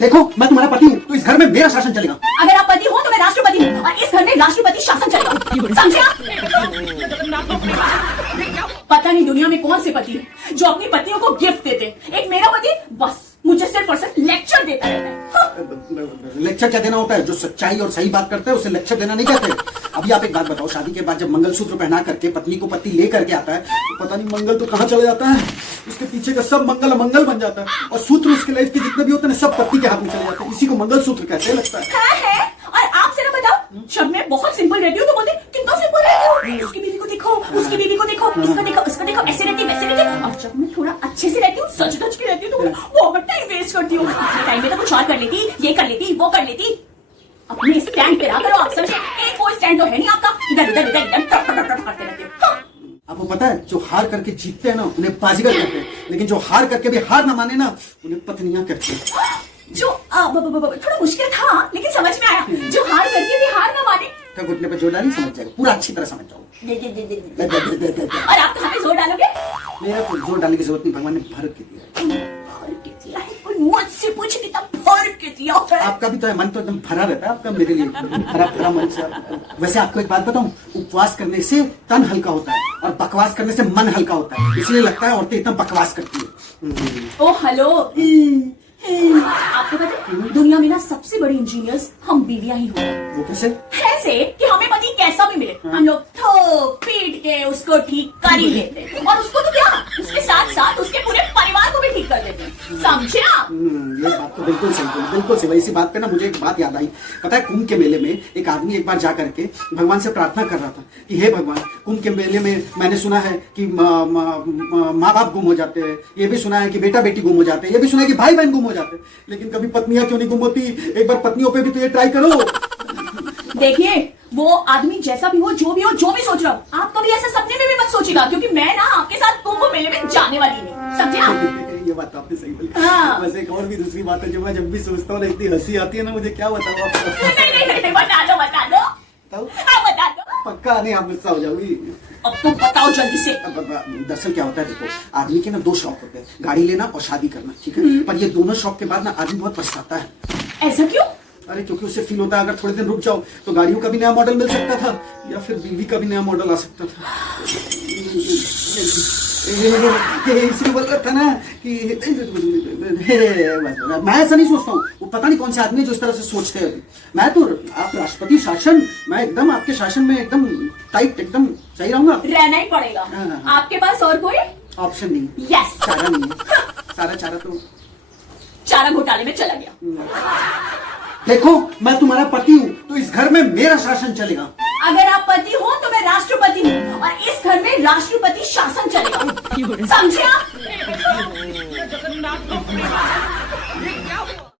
देखो मैं तुम्हारा पति हूँ तो इस घर में मेरा शासन चलेगा। अगर आप पति हो तो मैं राष्ट्रपति हूँ और इस घर में राष्ट्रपति शासन चलेगा, समझे आप? पता नहीं दुनिया में कौन से पति हैं जो अपनी पत्नियों को गिफ्ट देते हैं। एक मेरा पति बस मुझे सिर्फ और सिर्फ लेक्चर देता रहता है। लेक्चर क्या देना होता है? जो सच्चाई और सही बात करता है उसे लेक्चर देना नहीं कहते। अभी आप एक बात बताओ, शादी के बाद जब मंगलसूत्र पहना करके पत्नी को पति ले करके आता है तो पता नहीं मंगल तो कहाँ चला जाता है, उसके पीछे का सब मंगल अमंगल बन जाता है और सूत्र उसके लाइफ के जितने भी होते हैं सब पत्नी के हाथ में चले जाते हैं। इसी को मंगलसूत्र कहते लगता है। है और आपसे ना बताओ, जब मैं बहुत सिंपल रहती हूँ तो बोलते कितना सिंपल रहती हूँ, उसकी बीवी को देखो, उसकी बीवी को देखो, इसको देखो, उसको देखो, ऐसे रहती वैसे रहती। और जब मैं थोड़ा अच्छे से रहती हूँ, सच धज के रहती हूँ तो बहुत टाइम वेस्ट करती हूँ। अपने टाइम में तो कुछ और कर लेती, ये कर लेती, वो कर लेती। अपने स्टैंड पे रहा करो आप, समझे? एक कोई स्टैंड तो है नहीं आपका, इधर उधर इधर इधर करते रहते हो। आपको पता है जो हार करके जीतते हैं ना उन्हें बाजीगर कहते हैं, लेकिन जो हार करके भी हार ना माने ना उन्हें पत्नियां कहते हैं। जो थोड़ा मुश्किल था लेकिन समझ में आया। जो हार करके भी हार ना माने, क्या घुटने पे जोर डाली समझ जाएगा, पूरा अच्छी तरह समझ जाओ। और आप कहाँ पे जोर डालोगे? मेरा तो जोर डालने की जरूरत नहीं, भगवान ने भर के दिया है। भर के दिया है? कोई मुझसे पूछे कितना भर के दिया है? आपका भी तो है, मन तो एकदम भरा रहता है आपका मेरे लिए, भरा भरा मन से। वैसे आपको एक बात बताऊं, उपवास करने से तन हल्का होता है और बकवास करने से मन हल्का होता है, इसलिए लगता है औरतें इतना बकवास करती है। ओ हेलो, आपको पता है दुनिया में ना सबसे बड़े इंजीनियर्स हम बीवियां ही होते हैं। वो कैसे? ऐसे कि हमें पति कैसा भी मिले हम लोग ठोक पीट के उसको ठीक कर ही लेते हैं। और उसको तो क्या, उसके साथ साथ उसके पूरे परिवार को भी ठीक कर देते हैं, समझे आप? ये बात तो बिल्कुल सही, बिल्कुल सही। इसी बात पे ना मुझे एक बात याद आई। पता है कुंभ के मेले में एक आदमी एक बार जा करके भगवान से प्रार्थना कर रहा था कि हे भगवान, कुंभ के मेले में मैंने सुना है कि माँ बाप गुम हो जाते हैं, ये भी सुना है कि बेटा बेटी गुम हो जाते हैं, ये भी सुना है कि भाई बहन गुम हो जाते हैं, लेकिन कभी पत्नियां क्यों नहीं गुम होती? एक बार पत्नियों पे भी तो ये ट्राई करो। देखिए वो आदमी जैसा भी हो, जो भी सोच रहा हो, आप कभी ऐसा सपने में भी मत सोचिएगा, क्योंकि मैं ना आपके साथ कुंभ मेले में जाने वाली नहीं, समझे आप? ये बात आपने सही बोली। हाँ। वैसे एक और भी दूसरी बात है जो मैं जब भी सोचता हूँ ना इतनी हंसी आती है ना, मुझे क्या बताऊँ आपको। नहीं, बता दो हाँ, बता दो। पक्का नहीं, आप गुस्सा हो जाओगी। अब तुम बताओ जल्दी से। दरअसल क्या होता है, देखो आदमी के ना दो शौक होते हैं, गाड़ी लेना और शादी करना, ठीक है? पर ये दोनों शौक के बाद ना आदमी बहुत पछताता है। ऐसा क्यों? अरे क्योंकि उससे फील होता है अगर थोड़े दिन रुक जाओ तो गाड़ियों का भी नया मॉडल मिल सकता था या फिर बीवी का भी नया मॉडल आ सकता था। इसलिए बोल रहा था ना कि मैं ऐसा नहीं सोचता हूँ, वो पता नहीं कौन से आदमी जो इस तरह से सोचते हैं। मैं तो, आप राष्ट्रपति शासन, मैं एकदम आपके शासन में एकदम टाइट, एकदम सही रहूंगा। रहना ही पड़ेगा। हाँ। आपके पास और कोई ऑप्शन नहीं? यस। चारा नहीं है, सारा चारा तो चारा घोटाले में चला गया। देखो मैं तुम्हारा पति हूँ तो इस घर में मेरा शासन चलेगा। अगर आप पति हो तो मैं राष्ट्रपति हूँ और इस घर में राष्ट्रपति शासन चलेगा, समझे आप?